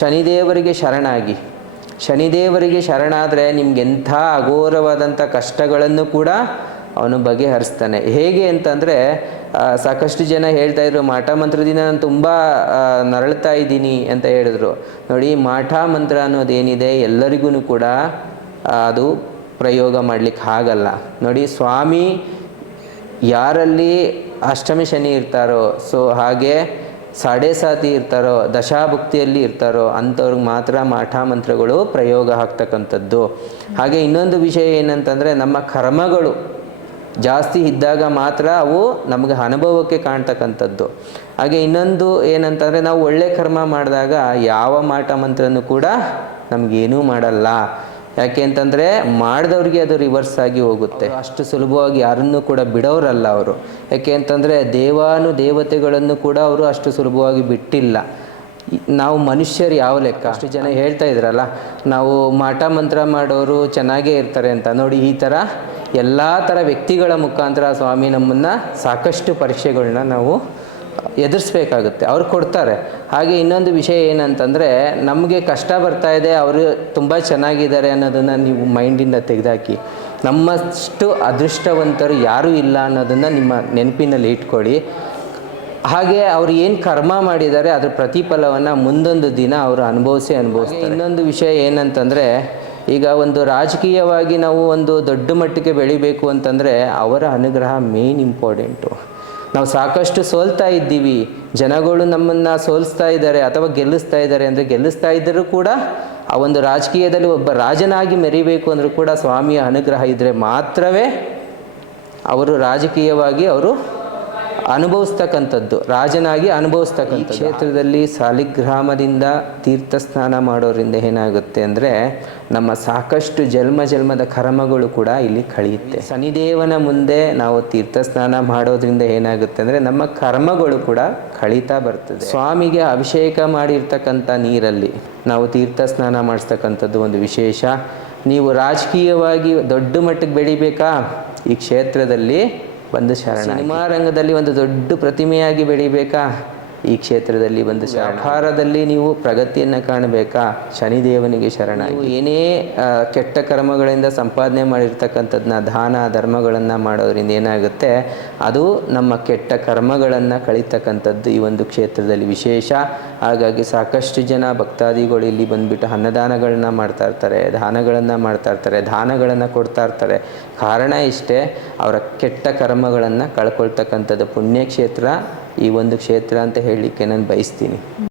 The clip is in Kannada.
ಶನಿದೇವರಿಗೆ ಶರಣಾಗಿ. ಶನಿದೇವರಿಗೆ ಶರಣಾದರೆ ನಿಮಗೆಂಥ ಅಘೋರವಾದಂಥ ಕಷ್ಟಗಳನ್ನು ಕೂಡ ಅವನು ಬಗೆಹರಿಸ್ತಾನೆ. ಹೇಗೆ ಅಂತಂದರೆ ಸಾಕಷ್ಟು ಜನ ಹೇಳ್ತಾ ಇದ್ರು ಮಾಟ ಮಂತ್ರದಿಂದ ನಾನು ತುಂಬ ನರಳ್ತಾ ಇದ್ದೀನಿ ಅಂತ ಹೇಳಿದ್ರು. ನೋಡಿ, ಮಾಟ ಮಂತ್ರ ಅನ್ನೋದೇನಿದೆ ಎಲ್ಲರಿಗೂ ಕೂಡ ಅದು ಪ್ರಯೋಗ ಮಾಡಲಿಕ್ಕೆ ಆಗಲ್ಲ. ನೋಡಿ, ಸ್ವಾಮಿ ಯಾರಲ್ಲಿ ಅಷ್ಟಮಿ ಶನಿ ಇರ್ತಾರೋ, ಹಾಗೆ ಸಾಡೆ ಸಾತಿ ಇರ್ತಾರೋ, ದಶಾಭುಕ್ತಿಯಲ್ಲಿ ಇರ್ತಾರೋ ಅಂಥವ್ರಿಗೆ ಮಾತ್ರ ಮಾಠ ಮಂತ್ರಗಳು ಪ್ರಯೋಗ ಆಗ್ತಕ್ಕಂಥದ್ದು. ಹಾಗೆ ಇನ್ನೊಂದು ವಿಷಯ ಏನಂತಂದರೆ, ನಮ್ಮ ಕರ್ಮಗಳು ಜಾಸ್ತಿ ಇದ್ದಾಗ ಮಾತ್ರ ಅವು ನಮಗೆ ಅನುಭವಕ್ಕೆ ಕಾಣ್ತಕ್ಕಂಥದ್ದು. ಹಾಗೆ ಇನ್ನೊಂದು ಏನಂತಂದರೆ, ನಾವು ಒಳ್ಳೆ ಕರ್ಮ ಮಾಡಿದಾಗ ಯಾವ ಮಾಟ ಮಂತ್ರನೂ ಕೂಡ ನಮಗೇನೂ ಮಾಡಲ್ಲ. ಯಾಕೆ ಅಂತಂದರೆ ಮಾಡಿದವ್ರಿಗೆ ಅದು ರಿವರ್ಸ್ ಆಗಿ ಹೋಗುತ್ತೆ. ಅಷ್ಟು ಸುಲಭವಾಗಿ ಯಾರನ್ನೂ ಕೂಡ ಬಿಡೋರಲ್ಲ ಅವರು. ಯಾಕೆ ಅಂತಂದರೆ ದೇವತೆಗಳನ್ನು ಕೂಡ ಅವರು ಅಷ್ಟು ಸುಲಭವಾಗಿ ಬಿಟ್ಟಿಲ್ಲ. ನಾವು ಮನುಷ್ಯರು ಯಾವ ಲೆಕ್ಕ. ಅಷ್ಟು ಜನ ಹೇಳ್ತಾ ಇದ್ರಲ್ಲ, ನಾವು ಮಾಟ ಮಂತ್ರ ಮಾಡೋರು ಚೆನ್ನಾಗೇ ಇರ್ತಾರೆ ಅಂತ. ನೋಡಿ, ಈ ಥರ ಎಲ್ಲ ಥರ ವ್ಯಕ್ತಿಗಳ ಮುಖಾಂತರ ಸ್ವಾಮಿ ನಮ್ಮನ್ನು ಸಾಕಷ್ಟು ಪರೀಕ್ಷೆಗಳನ್ನ ನಾವು ಎದುರಿಸ್ಬೇಕಾಗುತ್ತೆ. ಅವ್ರು ಕೊಡ್ತಾರೆ. ಹಾಗೆ ಇನ್ನೊಂದು ವಿಷಯ ಏನಂತಂದರೆ, ನಮಗೆ ಕಷ್ಟ ಬರ್ತಾ ಇದೆ, ಅವರು ತುಂಬ ಚೆನ್ನಾಗಿದ್ದಾರೆ ಅನ್ನೋದನ್ನು ನೀವು ಮೈಂಡಿಂದ ತೆಗೆದಾಕಿ. ನಮ್ಮಷ್ಟು ಅದೃಷ್ಟವಂತರು ಯಾರೂ ಇಲ್ಲ ಅನ್ನೋದನ್ನು ನಿಮ್ಮ ನೆನಪಿನಲ್ಲಿ ಇಟ್ಕೊಳ್ಳಿ. ಹಾಗೆ ಅವ್ರು ಏನು ಕರ್ಮ ಮಾಡಿದ್ದಾರೆ ಅದರ ಪ್ರತಿಫಲವನ್ನು ಮುಂದೊಂದು ದಿನ ಅವರು ಅನುಭವಿಸ್ತಾರೆ. ಇನ್ನೊಂದು ವಿಷಯ ಏನಂತಂದರೆ, ಈಗ ಒಂದು ರಾಜಕೀಯವಾಗಿ ನಾವು ಒಂದು ದೊಡ್ಡ ಮಟ್ಟಕ್ಕೆ ಬೆಳಿಬೇಕು ಅಂತಂದರೆ ಅವರ ಅನುಗ್ರಹ ಮೇನ್ ಇಂಪಾರ್ಟೆಂಟು. ನಾವು ಸಾಕಷ್ಟು ಸೋಲ್ತಾ ಇದ್ದೀವಿ, ಜನಗಳು ನಮ್ಮನ್ನು ಸೋಲಿಸ್ತಾ ಇದ್ದಾರೆ ಅಥವಾ ಗೆಲ್ಲಿಸ್ತಾ ಇದ್ದಾರೆ ಅಂದರೆ, ಗೆಲ್ಲಿಸ್ತಾ ಇದ್ದರೂ ಕೂಡ ಆ ಒಂದು ರಾಜಕೀಯದಲ್ಲಿ ಒಬ್ಬ ರಾಜನಾಗಿ ಮೆರಿಬೇಕು ಅಂದರೂ ಕೂಡ ಸ್ವಾಮಿಯ ಅನುಗ್ರಹ ಇದ್ದರೆ ಮಾತ್ರವೇ ಅವರು ರಾಜಕೀಯವಾಗಿ ಅವರು ಅನುಭವಿಸ್ತಕ್ಕಂಥದ್ದು, ರಾಜನಾಗಿ ಅನುಭವಿಸ್ತಕ್ಕಂಥ. ಕ್ಷೇತ್ರದಲ್ಲಿ ಸಾಲಿಗ್ರಾಮದಿಂದ ತೀರ್ಥ ಸ್ನಾನ ಮಾಡೋದ್ರಿಂದ ಏನಾಗುತ್ತೆ ಅಂದರೆ, ನಮ್ಮ ಸಾಕಷ್ಟು ಜನ್ಮದ ಕರ್ಮಗಳು ಕೂಡ ಇಲ್ಲಿ ಕಳೆಯುತ್ತೆ. ಶನಿದೇವನ ಮುಂದೆ ನಾವು ತೀರ್ಥ ಸ್ನಾನ ಮಾಡೋದ್ರಿಂದ ಏನಾಗುತ್ತೆ ಅಂದರೆ, ನಮ್ಮ ಕರ್ಮಗಳು ಕೂಡ ಕಳೀತಾ ಬರ್ತದೆ. ಸ್ವಾಮಿಗೆ ಅಭಿಷೇಕ ಮಾಡಿರ್ತಕ್ಕಂಥ ನೀರಲ್ಲಿ ನಾವು ತೀರ್ಥ ಸ್ನಾನ ಮಾಡಿಸ್ತಕ್ಕಂಥದ್ದು ಒಂದು ವಿಶೇಷ. ನೀವು ರಾಜಕೀಯವಾಗಿ ದೊಡ್ಡ ಮಟ್ಟಕ್ಕೆ ಬೆಳಿಬೇಕಾ, ಈ ಕ್ಷೇತ್ರದಲ್ಲಿ ಬಂದು ಶರಣ. ಸಿನಿಮಾ ರಂಗದಲ್ಲಿ ಒಂದು ದೊಡ್ಡ ಪ್ರತಿಮೆಯಾಗಿ ಬೆಳಿಬೇಕಾ, ಈ ಕ್ಷೇತ್ರದಲ್ಲಿ ಬಂದು ವ್ಯಾಪಾರದಲ್ಲಿ ನೀವು ಪ್ರಗತಿಯನ್ನು ಕಾಣಬೇಕಾ, ಶನಿದೇವನಿಗೆ ಶರಣ. ನೀವು ಏನೇ ಕೆಟ್ಟ ಕರ್ಮಗಳಿಂದ ಸಂಪಾದನೆ ಮಾಡಿರ್ತಕ್ಕಂಥದ್ದನ್ನ ದಾನ ಧರ್ಮಗಳನ್ನು ಮಾಡೋದ್ರಿಂದ ಏನಾಗುತ್ತೆ, ಅದು ನಮ್ಮ ಕೆಟ್ಟ ಕರ್ಮಗಳನ್ನು ಕಳೀತಕ್ಕಂಥದ್ದು ಈ ಒಂದು ಕ್ಷೇತ್ರದಲ್ಲಿ ವಿಶೇಷ. ಹಾಗಾಗಿ ಸಾಕಷ್ಟು ಜನ ಭಕ್ತಾದಿಗಳು ಇಲ್ಲಿ ಬಂದುಬಿಟ್ಟು ಅನ್ನದಾನಗಳನ್ನ ಮಾಡ್ತಾ ಇರ್ತಾರೆ, ದಾನಗಳನ್ನು ಕೊಡ್ತಾ ಇರ್ತಾರೆ. ಕಾರಣ ಇಷ್ಟೇ, ಅವರ ಕೆಟ್ಟ ಕರ್ಮಗಳನ್ನು ಕಳ್ಕೊಳ್ತಕ್ಕಂಥದ್ದು. ಪುಣ್ಯಕ್ಷೇತ್ರ ಈ ಒಂದು ಕ್ಷೇತ್ರ ಅಂತ ಹೇಳಲಿಕ್ಕೆ ನಾನು ಬಯಸ್ತೀನಿ.